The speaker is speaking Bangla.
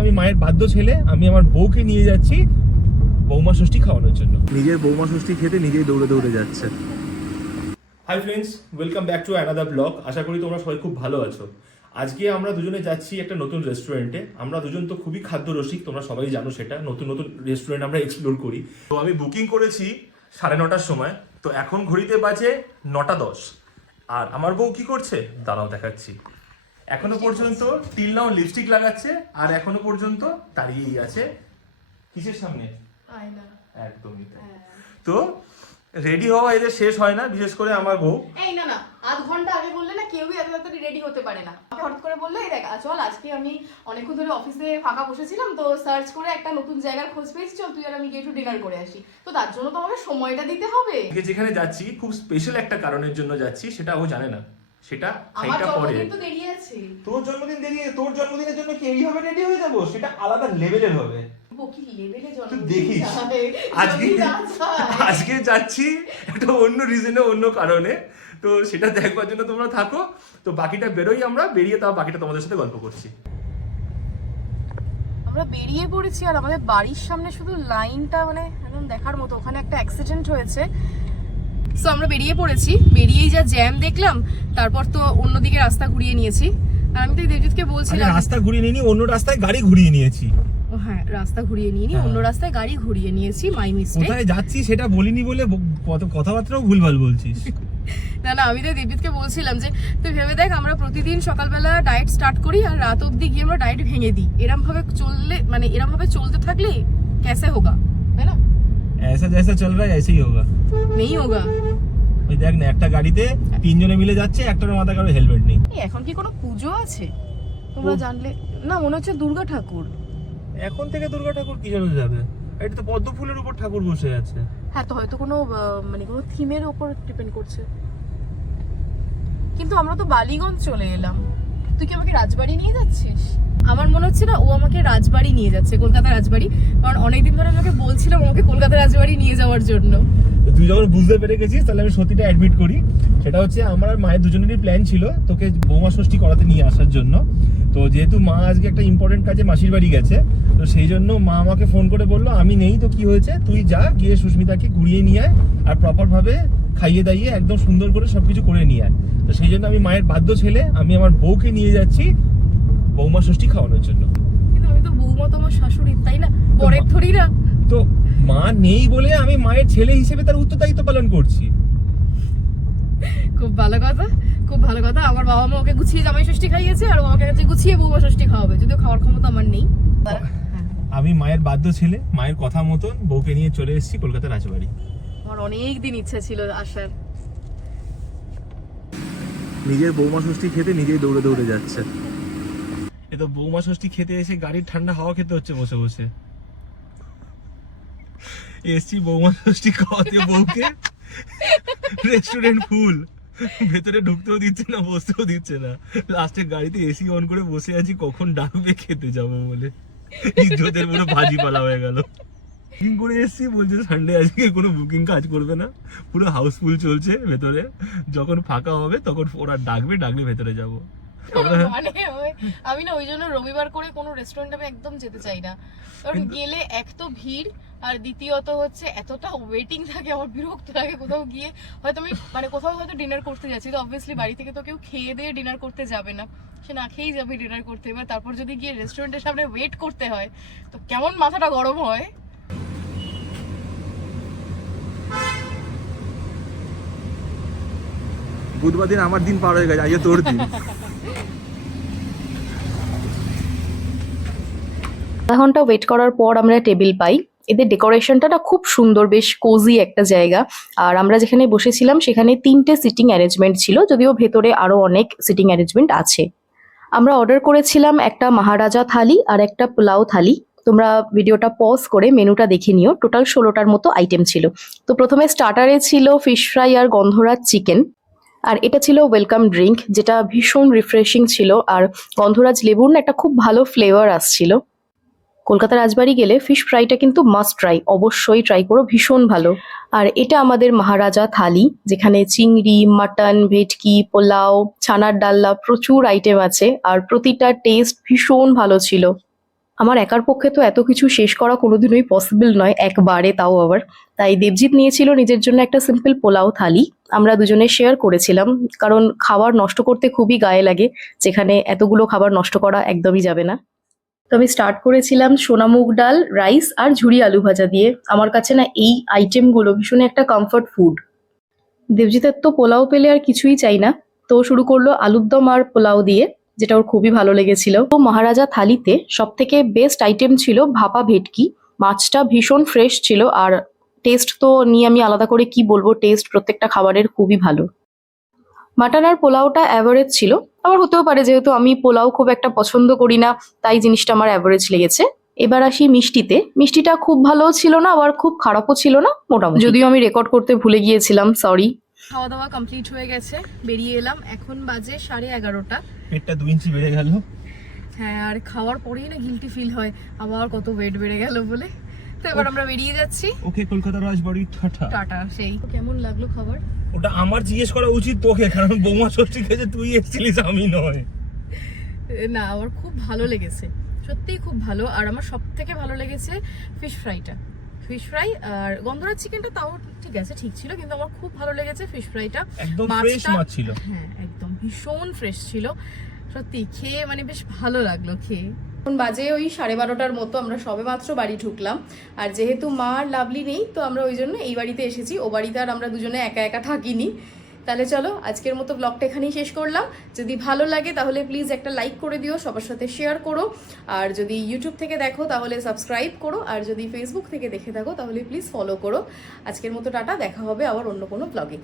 আমি মায়ের বাধ্য ছেলে, আমি আমার বউকে নিয়ে যাচ্ছি বৌমা ষষ্ঠী খাওয়ানোর জন্য। নিজের বৌমা ষষ্ঠী খেতে নিজেই দৌড়ে দৌড়ে যাচ্ছে। Hi friends, welcome back to another blog. আশা করি তোমরা সবাই খুব ভালো আছো। আজকে আমরা দুজনে যাচ্ছি একটা নতুন রেস্টুরেন্টে। আমরা দুজন তো খুবই খাদ্য রসিক, তোমরা সবাই জানো সেটা। নতুন নতুন রেস্টুরেন্ট আমরা এক্সপ্লোর করি। তো আমি বুকিং করেছি 9:30টার সময়। তো এখন ঘড়িতে বাজে 9:10। আর আমার বউ কি করছে দাঁড়াও দেখাচ্ছি। এখনো পর্যন্ত টিল নাও লিপস্টিক লাগাচ্ছে আর এখনো পর্যন্ত দাঁড়িয়েই আছে কিসের সামনে? আয়না। একদমই তাই। তো রেডি হওয়া এদের শেষ হয় না, বিশেষ করে আমার বউ। এই না না, আধ ঘন্টা আগে বললে না কেউই এত তাড়াতাড়ি রেডি হতে পারে না। হঠাৎ করে বললে এই দেখ চল, আজকে আমি অনেকক্ষণ ধরে অফিসে ফাঁকা বসেছিলাম, তো সার্চ করে একটা নতুন জায়গার খোঁজ পেয়েছি, চল তুই আর আমি গিয়ে একটু ডিনার করে আসি। তো তার জন্য তো আমাকে সময়টা দিতে হবে। যেখানে যাচ্ছি খুব স্পেশাল একটা কারণের জন্য যাচ্ছি, সেটা ও জানে না। সেটা আমার জন্মদিন তো দেরি আছে। তোর জন্মদিন দেরি? তোর জন্মদিনের জন্য কি এইভাবে রেডি হয়ে যাবো? সেটা আলাদা লেভেলের হবে। কি লেভেলে জন্মদিন দেখিস আজকে যাচ্ছি একটা অন্য রিজনে, অন্য কারণে। তো সেটা দেখবার জন্য তোমরা থাকো। তো বাকিটা বেরোই, আমরা বেরিয়ে তাও বাকিটা তোমাদের সাথে গল্প করছি। আমরা বেরিয়ে পড়েছি আর আমাদের বাড়ির সামনে শুধু লাইনটা মানে একদম দেখার মতো। ওখানে একটা অ্যাক্সিডেন্ট হয়েছে। সো আমরা বেরিয়ে পড়েছি, বেরিয়েই যা জ্যাম দেখলাম, তারপর তো অন্যদিকে রাস্তা ঘুরিয়ে নিয়েছি। আর আমি তো দেবজিৎকে বলছিলাম রাস্তা ঘুরিয়ে নিয়ে অন্য রাস্তায় গাড়ি ঘুরিয়ে নিয়েছি। হ্যাঁ, রাস্তা ঘুরিয়ে নিয়ে অন্য রাস্তায় গাড়ি ঘুরিয়ে নিয়েছি, মাই মিস্টেক। কোথায় যাচ্ছি সেটা বলিনি বলে কত কথাবার্তাও ভুলভাল বলছিস। না না, আমি তো দেবজিৎকে বলছিলাম যে তুই ভেবে দেখ, আমরা প্রতিদিন সকালবেলা ডায়েট স্টার্ট করি আর রাত অবধি গিয়ে আমরা ডায়েট ভেঙে দিই। এরম ভাবে চললে মানে এরম ভাবে চলতে থাকলে कैसे होगा, है ना? ऐसा जैसा चल रहा है ऐसे ही होगा। नहीं होगा। ওই দেখ না, একটা গাড়িতে তিনজনে মিলে যাচ্ছে, একটার মাথা কারো হেলমেট নেই। এখন কি কোনো পুজো আছে তোমরা জানলে না? মনে হচ্ছে দুর্গা ঠাকুর। এখন থেকে দুর্গা ঠাকুর কি জন্য যাবে? এটা তো পদ্ম ফুলের উপর ঠাকুর বসে আছে। হ্যাঁ, তো হয়তো কোনো মানে কোনো থিমের উপর ডিপেন্ড করছে। কিন্তু আমরা তো বালিগঞ্জ চলে এলাম। তুই কি আমাকে রাজবাড়ি নিয়ে যাচ্ছিস? আমার মনে হচ্ছে না ও আমাকে রাজবাড়ি নিয়ে যাচ্ছে, কলকাতা রাজবাড়ি। কারণ অনেকদিন ধরে আমাকে বলছিলাম আমাকে কলকাতা রাজবাড়ি নিয়ে যাওয়ার জন্য। তুই যখন বুঝতে পেরে গেছিস তাহলে আমি সত্যিটা অ্যাডমিট করি। সেটা হচ্ছে আমার আর মায়ের দুজনেরই প্ল্যান ছিল তোকে বৌমা ষষ্ঠী করাতে নিয়ে আসার জন্য। তো যেহেতু মা আজকে একটা ইম্পর্টেন্ট কাজে মাসির বাড়ি গেছে, তো সেই জন্য মা আমাকে ফোন করে বললো আমি নেই তো কি হয়েছে, তুই যা গিয়ে সুস্মিতাকে ঘুরিয়ে নিয়ে আয় আর প্রপারভাবে খাইয়ে দাইয়ে একদম সুন্দর করে সবকিছু করে নিয়ে আয়। তো সেই জন্য আমি মায়ের বাধ্য ছেলে, আমি আমার বউকে নিয়ে যাচ্ছি বৌমা ষষ্ঠী খাওয়ানোর জন্য। কিন্তু আমি তো বৌমা তো আমার শাশুড়ি, তাই না? পরের থরি না। তো মা নেই বলে আমি মায়ের ছেলে হিসেবে তার উত্তরদায়িত্ব পালন করছি। খুব ভালো কথা, খুব ভালো কথা। আমার বাবা মা ওকে গুছিয়ে জামাই ষষ্ঠী খাইয়েছে আর আমাকে কাছে গুছিয়ে বৌমা ষষ্ঠী খাওয়াবে, যদিও খাওয়ার ক্ষমতা আমার নেই। আমি মায়ের বাধ্য ছেলে, মায়ের কথা মতন বউকে নিয়ে চলে এসেছি কলকাতা রাজবাড়ি। আমার অনেক দিন ইচ্ছা ছিল আসার। নিজের বৌমা ষষ্ঠী খেতে নিজেই দৌড়ে দৌড়ে যাচ্ছে। এ তো বৌমা ষষ্ঠী খেতে এসে গাড়ির ঠান্ডা হাওয়া খেতে হচ্ছে বসে বসে। এসছি বৌমা ষষ্ঠী খাওয়াতে বউকে, রেস্টুরেন্ট ফুল, ভেতরে ঢুকতেও দিচ্ছে না, বসতেও দিচ্ছে না। লাস্টে গাড়িতে এসি অন করে বসে আছি কখন ডাকবে খেতে যাবো বলে। ইজ্জতের পুরো ভাজি পালা হয়ে গেল। বুকিং করে এসছি, বলছে সানডে আজকে কোনো বুকিং কাজ করবে না, পুরো হাউসফুল চলছে ভেতরে। যখন ফাঁকা হবে তখন ওরা ডাকবে, ডাকলে ভেতরে যাবো। মানে আমি না ওই জন্য রবিবার করে কোনো রেস্টুরেন্টে আমি একদম যেতে চাই না। কারণ গেলে এক তো ভিড়, আর দ্বিতীয়ত হচ্ছে এতটা ওয়েটিং থাকে, আমার বিরক্ত লাগে। কোথাও গিয়ে হয়তো আমি মানে কোথাও হয়তো ডিনার করতে যাচ্ছি, তো অবভিয়াসলি বাড়ি থেকে তো কেউ খেয়ে দিয়ে ডিনার করতে যাবে না, সে না খেয়েই যাবে ডিনার করতে। এবার তারপর যদি গিয়ে রেস্টুরেন্টের সামনে ওয়েট করতে হয় তো কেমন মাথাটা গরম হয়। বুধবার দিন আমার দিন পার হয়ে গেছে, আজকে তোর দিন। আধা ঘন্টা ওয়েট করার পর আমরা টেবিল পাই। এদের ডেকোরেশনটা না খুব সুন্দর, বেশ কোজি একটা জায়গা। আর আমরা যেখানে বসেছিলাম সেখানে 3টে সিটিং অ্যারেঞ্জমেন্ট ছিল, যদিও ভেতরে আরো অনেক সিটিং অ্যারেঞ্জমেন্ট আছে। আমরা অর্ডার করেছিলাম একটা মহারাজা থালি আর একটা পোলাও থালি। তোমরা ভিডিওটা পজ করে মেনুটা দেখে নিও। টোটাল 16টার মতো আইটেম ছিল। তো প্রথমে স্টার্টারে ছিল ফিশ ফ্রাই আর গন্ধরাজ চিকেন, আর এটা ছিল ওয়েলকাম ড্রিঙ্ক, যেটা ভীষণ রিফ্রেশিং ছিল। আর গন্ধরাজ লেবুর না একটা খুব ভালো ফ্লেভার আসছিল। কলকাতা রাজবাড়ি গেলে ফিশ ফ্রাইটা কিন্তু মাস্ট ট্রাই, অবশ্যই ট্রাই করো, ভীষণ ভালো। আর এটা আমাদের মহারাজা থালি, যেখানে চিংড়ি, মাটন, ভেটকি, পোলাও, ছানার ডাল্লা, প্রচুর আইটেম আছে আর প্রতিটা টেস্ট ভীষণ ভালো ছিল। আমার একার পক্ষে তো এত কিছু শেষ করা কোনোদিনই পসিবল নয় একবারে, তাও আবার। তাই দেবজিৎ নিয়েছিল নিজের জন্য একটা সিম্পল পোলাও থালি। আমরা দুজনে শেয়ার করেছিলাম, কারণ খাবার নষ্ট করতে খুবই গায়ে লাগে, যেখানে এতগুলো খাবার নষ্ট করা একদমই যাবে না। তো আমি স্টার্ট করেছিলাম সোনা মুগ ডাল, রাইস আর ঝুরি আলু ভাজা দিয়ে। আমার কাছে না এই আইটেমগুলো ভীষণ একটা কমফর্ট ফুড। দেবজিতের তো পোলাও পেলে আর কিছুই চাই না, তো ও শুরু করলো আলুর দম আর পোলাও দিয়ে, যেটা ওর খুবই ভালো লেগেছিল। তো মহারাজা থালিতে সব থেকে বেস্ট আইটেম ছিল ভাপা ভেটকি। মাছটা ভীষণ ফ্রেশ ছিল, আর টেস্ট তো নিয়ে আমি আলাদা করে কি বলবো, টেস্ট প্রত্যেকটা খাবারের খুবই ভালো। মাটন আর পোলাওটা অ্যাভারেজ ছিল। আবার হতেও পারে যেহেতু আমি পোলাও খুব একটা পছন্দ করি না, তাই জিনিসটা আমার অ্যাভারেজ লেগেছে। এবার আসি মিষ্টিতে। মিষ্টিটা খুব ভালোও ছিল না, আবার খুব খারাপও ছিল না, মোটামুটি। যদিও আমি রেকর্ড করতে ভুলে গিয়েছিলাম, সরি। খাওয়া দাওয়া কমপ্লিট হয়ে গেছে, বেরিয়ে এলাম। এখন বাজে 11:30। পেটটা 2 ইঞ্চি বেড়ে গেল। হ্যাঁ, আর খাওয়ার পরেই না গিল্টি ফিল হয়, আবার কত ওয়েট বেড়ে গেল বলে। তো এবার আমরা বেরিয়ে যাচ্ছি। ওকে, কলকাতা রাজবাড়ি টাটা। টাটা। সেই কেমন লাগলো খাবার? ওটা আমার জিজ্ঞেস করা উচিত তোকে, কারণ বৌমা ষষ্ঠী খেয়েছে তুই এসেছিলিস, আমি নয়। না, আমার খুব ভালো লেগেছে, সত্যিই খুব ভালো। আর আমার সব থেকে ভালো লেগেছে ফিশ ফ্রাইটা। ফিশ ফ্রাই আর গন্ধরাজ চিকেনটা তাও ঠিক আছে, ঠিক ছিল, কিন্তু আমার খুব ভালো লেগেছে ফিশ ফ্রাইটা। একদম ফ্রেশ মাছ ছিল। হ্যাঁ, একদম ভীষণ ফ্রেশ ছিল। সত্যি খেয়ে মানে বেশ ভালো লাগলো খেয়ে। এখন বাজে ওই 12:30 মতো, আমরা সবে মাত্র বাড়ি ঢুকলাম। আর যেহেতু মা আর লাভলি নেই, তো আমরা ওই জন্য এই বাড়িতে এসেছি। ও বাড়িতে আর আমরা দুজনে একা একা থাকিনি। তাহলে চলো আজকের মতো ব্লগটা এখানেই শেষ করলাম। যদি ভালো লাগে তাহলে প্লিজ একটা লাইক করে দিও, সবার সাথে শেয়ার করো। আর যদি ইউটিউব থেকে দেখো তাহলে সাবস্ক্রাইব করো, আর যদি ফেসবুক থেকে দেখে থাকো তাহলে প্লিজ ফলো করো। আজকের মতো টাটা, দেখা হবে আবার অন্য কোনো ব্লগে।